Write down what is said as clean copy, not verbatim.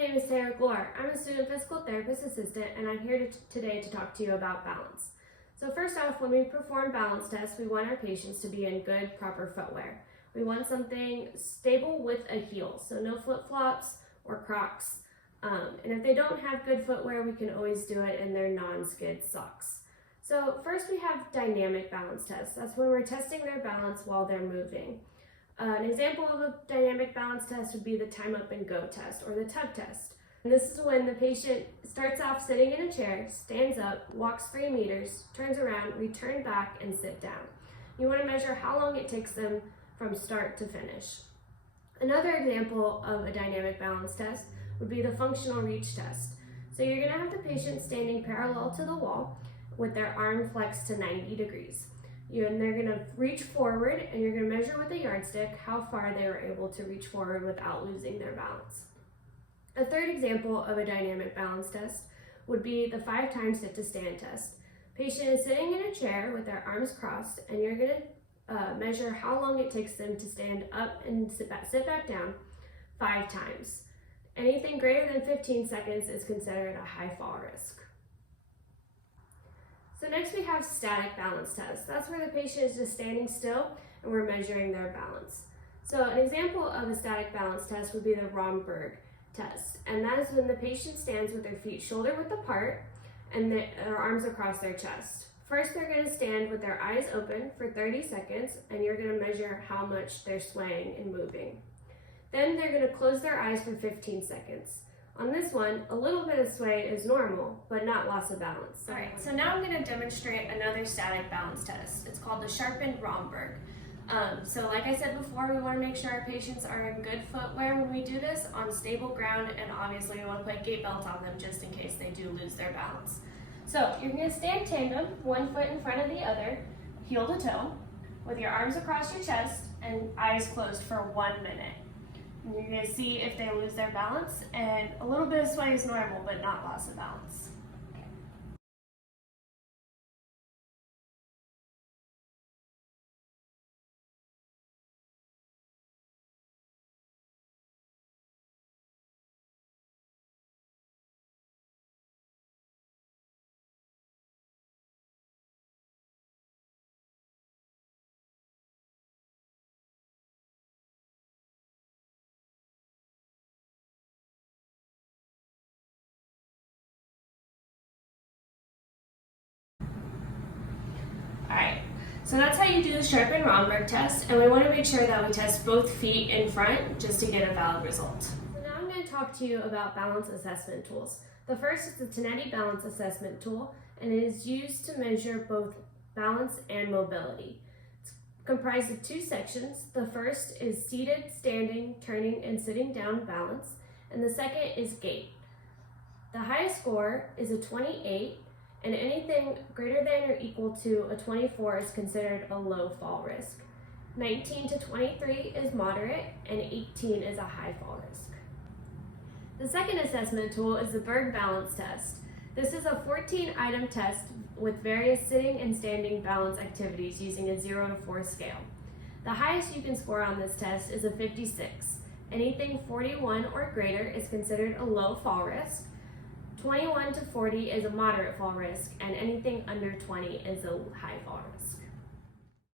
name is Sarah Glore. I'm a student physical therapist assistant, and I'm here today to talk to you about balance. So first off, when we perform balance tests, we want our patients to be in good, proper footwear. We want something stable with a heel, so no flip-flops or Crocs. And if they don't have good footwear, we can always do it in their non-skid socks. So first we have dynamic balance tests. That's when we're testing their balance while they're moving. An example of a dynamic balance test would be the time up and go test or the tug test. And this is when the patient starts off sitting in a chair, stands up, walks 3 meters, turns around, return back, and sit down. You want to measure how long it takes them from start to finish. Another example of a dynamic balance test would be the functional reach test. So you're going to have the patient standing parallel to the wall with their arm flexed to 90 degrees. And they're going to reach forward, and you're going to measure with a yardstick how far they were able to reach forward without losing their balance. A third example of a dynamic balance test would be the 5 times sit to stand test. Patient is sitting in a chair with their arms crossed, and you're going to measure how long it takes them to stand up and sit back down 5 times. Anything greater than 15 seconds is considered a high fall risk. So next we have static balance test. That's where the patient is just standing still and we're measuring their balance. So an example of a static balance test would be the Romberg test. And that is when the patient stands with their feet shoulder width apart and their arms across their chest. First, they're going to stand with their eyes open for 30 seconds, and you're going to measure how much they're swaying and moving. Then they're going to close their eyes for 15 seconds. On this one, a little bit of sway is normal, but not loss of balance. All right, so now I'm going to demonstrate another static balance test. It's called the sharpened Romberg. So like I said before, we want to make sure our patients are in good footwear when we do this on stable ground, and obviously we want to put a gait belt on them just in case they do lose their balance. So you're going to stand tandem, 1 foot in front of the other, heel to toe, with your arms across your chest and eyes closed for 1 minute. And you're going to see if they lose their balance, and a little bit of sway is normal, but not loss of balance. Alright, so that's how you do the sharpened Romberg test, and we want to make sure that we test both feet in front just to get a valid result. So now I'm going to talk to you about balance assessment tools. The first is the Tinetti Balance Assessment Tool, and it is used to measure both balance and mobility. It's comprised of 2 sections. The first is seated, standing, turning, and sitting down balance, and the second is gait. The highest score is a 28, and anything greater than or equal to a 24 is considered a low fall risk. 19 to 23 is moderate, and 18 is a high fall risk. The second assessment tool is the Berg Balance Test. This is a 14-item test with various sitting and standing balance activities using a 0 to 4 scale. The highest you can score on this test is a 56. Anything 41 or greater is considered a low fall risk. 21 to 40 is a moderate fall risk, and anything under 20 is a high fall risk.